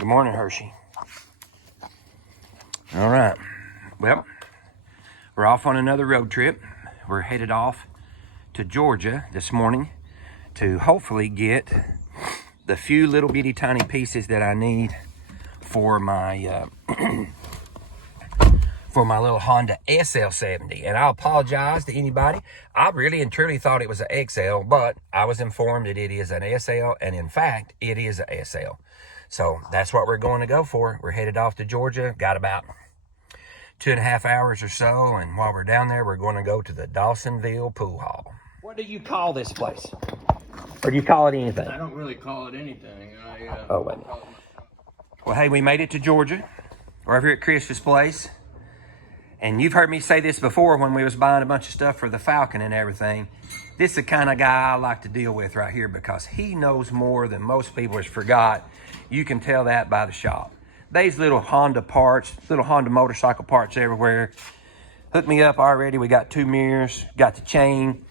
Good morning, Hershey. All right. Well, we're off on another road trip. We're headed off to Georgia this morning to hopefully get the few little bitty tiny pieces that I need for my for my little Honda SL70. And I apologize to anybody. I really and truly thought it was an XL, but I was informed that it is an SL, and in fact, it is a SL. So that's what we're going to go for. We're headed off to Georgia. Got about 2.5 hours or so, and while we're down there, we're going to go to the Dawsonville pool hall. What do you call this place? Or do you call it anything? I don't really call it anything. Oh, wait. Well, hey, we made it to Georgia. We're over here at Chris's place. And you've heard me say this before when we was buying a bunch of stuff for the Falcon and everything. This is the kind of guy I like to deal with right here because he knows more than most people has forgot. You can tell that by the shop. These little Honda parts, little Honda motorcycle parts everywhere. Hooked me up already. We got 2 mirrors, got the chain.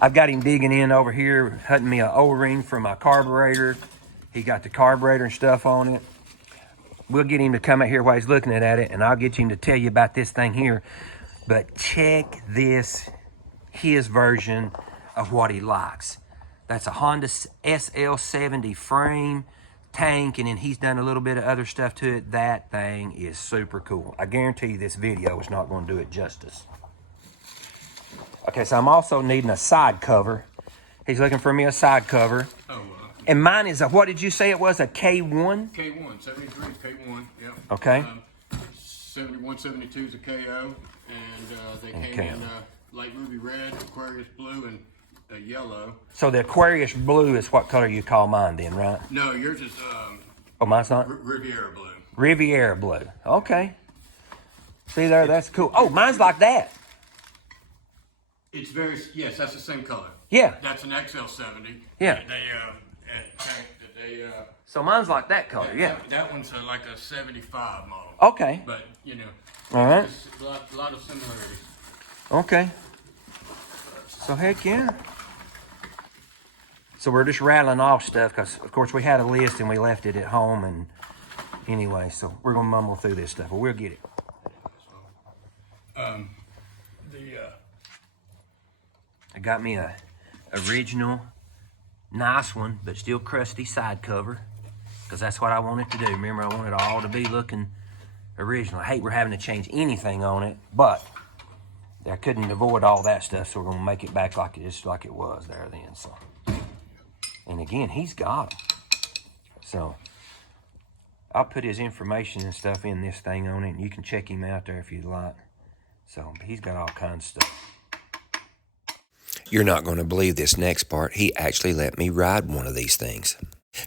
I've got him digging in over here, cutting me an O-ring for my carburetor. He got the carburetor and stuff on it. We'll get him to come out here while he's looking at it, and I'll get him to tell you about this thing here. But check this, his version of what he likes. That's a Honda SL70 frame, tank, and then he's done a little bit of other stuff to it. That thing is super cool. I guarantee you this video is not going to do it justice. Okay, so I'm also needing a side cover. He's looking for me a side cover. Oh, and mine is a, what did you say it was, a K1? K1, 73 is K1, yeah. Okay. 71, 72 is a KO, and they came in light ruby red, Aquarius blue, and yellow. So the Aquarius blue is what color you call mine then, right? No, yours is oh, mine's not? Riviera blue. Riviera blue. Okay. See there, that's cool. Oh, mine's like that. It's very, yes, that's the same color. Yeah. That's an XL70. Yeah. So mine's like that color, yeah. That one's like a 75 model. Okay. But, you know, all right. A lot of similarities. Okay. So heck yeah. So we're just rattling off stuff because, of course, we had a list and we left it at home. And anyway, so we're going to mumble through this stuff, but we'll get it. I got me a original, nice one, but still crusty side cover because that's what I wanted to do. Remember, I wanted it all to be looking original. I hate we're having to change anything on it, but I couldn't avoid all that stuff, so we're going to make it back like it was there then. So, and again, he's got them. So I'll put his information and stuff in this thing on it, and you can check him out there if you'd like. So he's got all kinds of stuff. You're not going to believe this next part. He actually let me ride one of these things.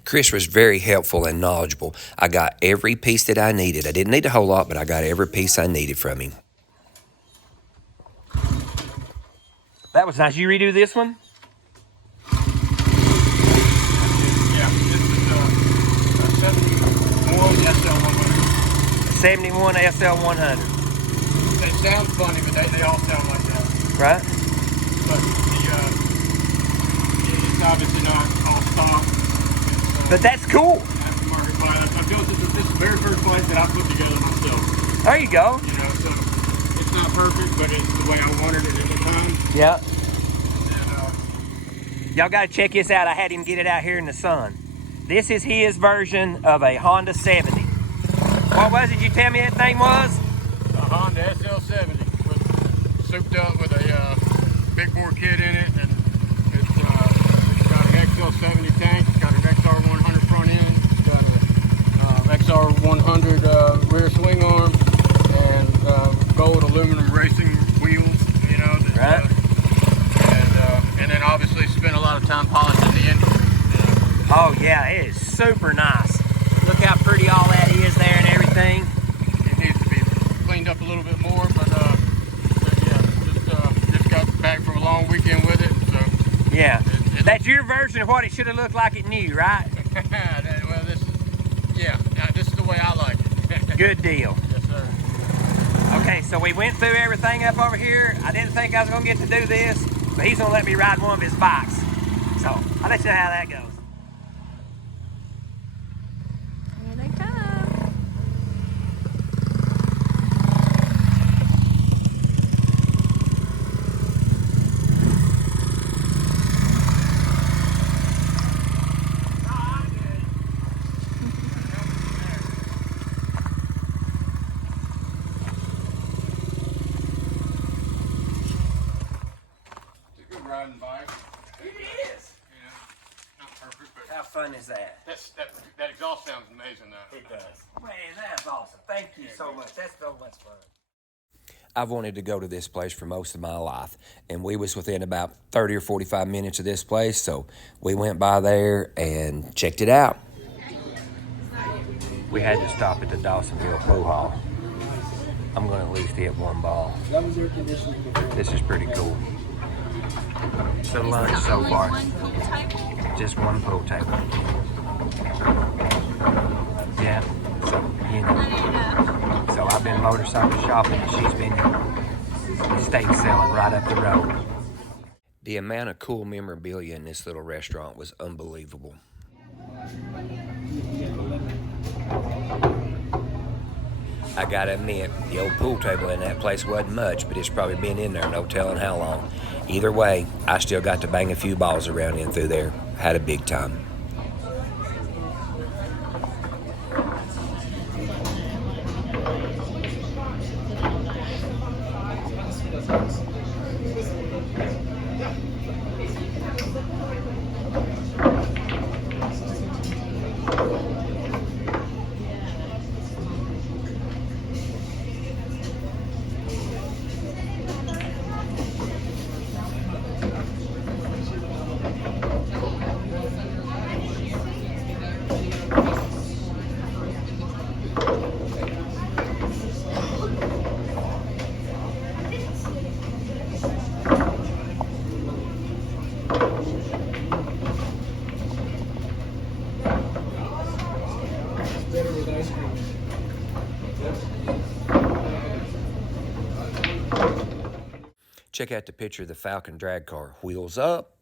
Chris was very helpful and knowledgeable. I got every piece that I needed. I didn't need a whole lot, but I got every piece I needed from him. That was nice. You redo this one? Yeah, this is a 71 SL100. 71 SL100. It sounds funny, but they all sound like that. Right? But it's obviously not all stock. But that's cool. Aftermarket pilot. I built this is the very first place that I put together myself. There you go. You know, so it's not perfect, but it's the way I wanted it at the time. Yeah. And, y'all got to check this out. I had him get it out here in the sun. This is his version of a Honda 70. What was it you tell me that thing was? a Honda SL70 souped up with a big bore kit in it, and it's got an XL70 tank, it's got an XR100 front end, it's got an XR100 rear swing arm, and gold aluminum racing wheels, you know. Right. And then obviously spent a lot of time polishing the engine. Oh yeah, it is super nice. Look how pretty all that is there and everything. It needs to be cleaned up a little bit more, but yeah, just got back from a long weekend with it, so. Yeah, that's your version of what it should have looked like it new, right? Well, this is the way I like it. Good deal. Yes, sir. Okay, so we went through everything up over here. I didn't think I was gonna get to do this, but he's gonna let me ride one of his bikes. So I'll let you know how that goes. Here they come. is that? That exhaust sounds amazing though. It does. Man, that's awesome. Thank you so much. That's so much fun. I've wanted to go to this place for most of my life, and we was within about 30 or 45 minutes of this place, so we went by there and checked it out. We had to stop at the Dawsonville pool hall. I'm going to at least hit one ball. This is pretty cool. So lunch so far. Just one pool table. Yeah, so, you know. So I've been motorcycle shopping and she's been estate selling right up the road. The amount of cool memorabilia in this little restaurant was unbelievable. I gotta admit, the old pool table in that place wasn't much, but it's probably been in there no telling how long. Either way, I still got to bang a few balls around in through there. Had a big time. Check out the picture of the Falcon drag car. Wheels up.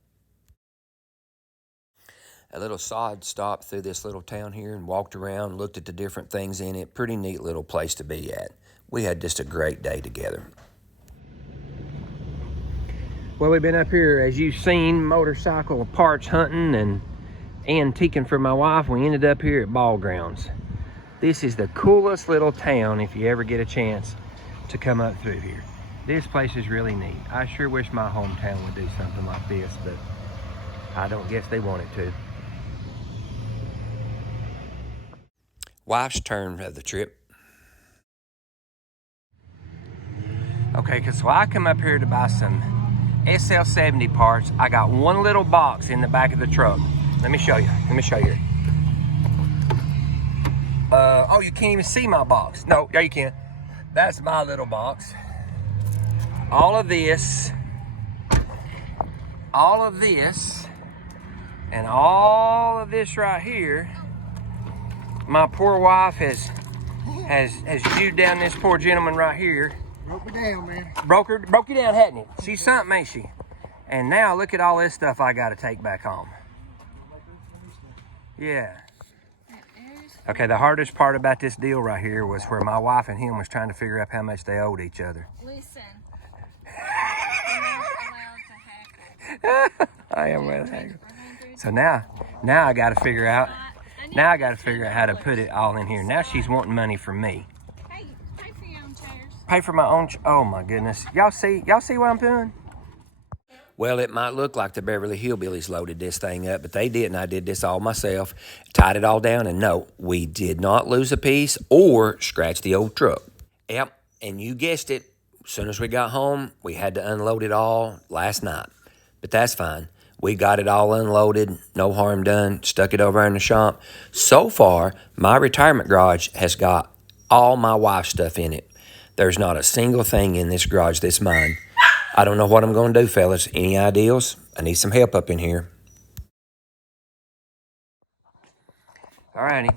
A little sod stopped through this little town here and walked around, looked at the different things in it. Pretty neat little place to be at. We had just a great day together. Well, we've been up here, as you've seen, motorcycle parts hunting and antiquing for my wife. We ended up here at Ball Grounds. This is the coolest little town if you ever get a chance to come up through here. This place is really neat. I sure wish my hometown would do something like this, but I don't guess they want it to. Wife's turn of the trip. Okay, so I come up here to buy some SL70 parts. I got one little box in the back of the truck. Let me show you. Oh, you can't even see my box. No, yeah, you can. That's my little box. All of this, and all of this right here, my poor wife has chewed down this poor gentleman right here. Broke me down, man. Broke you down, hadn't it? She's something, ain't she? And now look at all this stuff I got to take back home. Yeah. Okay, the hardest part about this deal right here was where my wife and him was trying to figure out how much they owed each other. Listen. You're not allowed to hack. I am with her. So now I got to figure out. Now I got to figure out how to put it all in here. Now she's wanting money from me. Hey, pay for your own chairs. Pay for my own. Oh my goodness! Y'all see what I'm doing? Well, it might look like the Beverly Hillbillies loaded this thing up, but they didn't. I did this all myself, tied it all down, and no, we did not lose a piece or scratch the old truck. Yep, and you guessed it. As soon as we got home, we had to unload it all last night, but that's fine. We got it all unloaded, no harm done, stuck it over in the shop. So far, my retirement garage has got all my wife's stuff in it. There's not a single thing in this garage that's mine. I don't know what I'm going to do, fellas. Any ideas? I need some help up in here. All righty.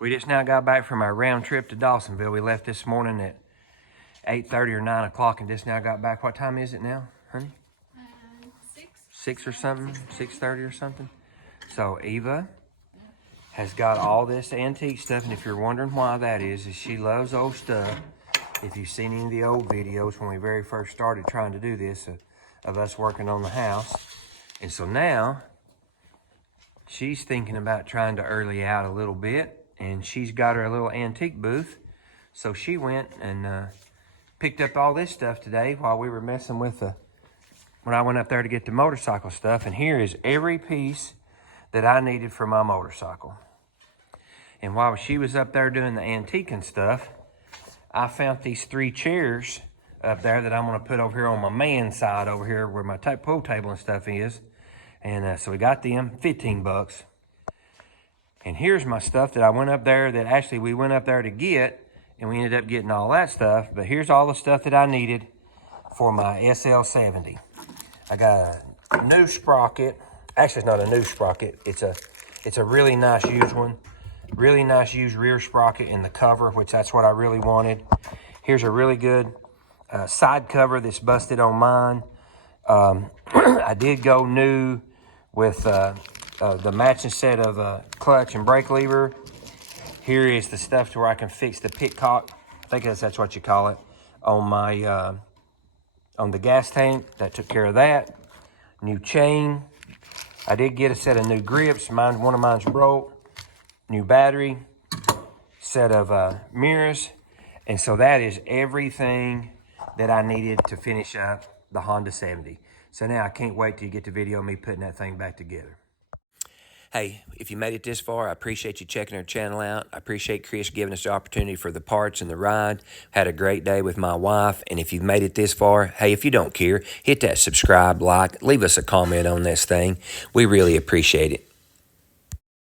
We just now got back from our round trip to Dawsonville. We left this morning at 8:30 or 9 o'clock and just now got back. What time is it now, honey? 6 or something, 6:30 or something. So Eva has got all this antique stuff, and if you're wondering why that is she loves old stuff. If you've seen any of the old videos when we very first started trying to do this, of us working on the house. And so now she's thinking about trying to early out a little bit, and she's got her little antique booth. So she went and picked up all this stuff today while we were messing with when I went up there to get the motorcycle stuff. And here is every piece that I needed for my motorcycle. And while she was up there doing the antiquing stuff, I found these 3 chairs up there that I'm going to put over here on my man side over here where my pool table and stuff is. And so we got them, 15 bucks. And here's my stuff that I went up there that actually we went up there to get, and we ended up getting all that stuff. But here's all the stuff that I needed for my SL70. I got a new sprocket. Actually, it's not a new sprocket. It's a really nice used one. Really nice used rear sprocket in the cover, which that's what I really wanted. Here's a really good side cover that's busted on mine. I did go new with the matching set of clutch and brake lever. Here is the stuff to where I can fix the pitcock. I think that's what you call it on my on the gas tank. That took care of that. New chain. I did get a set of new grips. One of mine's broke. New battery. Set of mirrors. And so that is everything that I needed to finish up the Honda 70. So now I can't wait till you get the video of me putting that thing back together. Hey, if you made it this far, I appreciate you checking our channel out. I appreciate Chris giving us the opportunity for the parts and the ride. Had a great day with my wife. And if you've made it this far, hey, if you don't care, hit that subscribe, like, leave us a comment on this thing. We really appreciate it.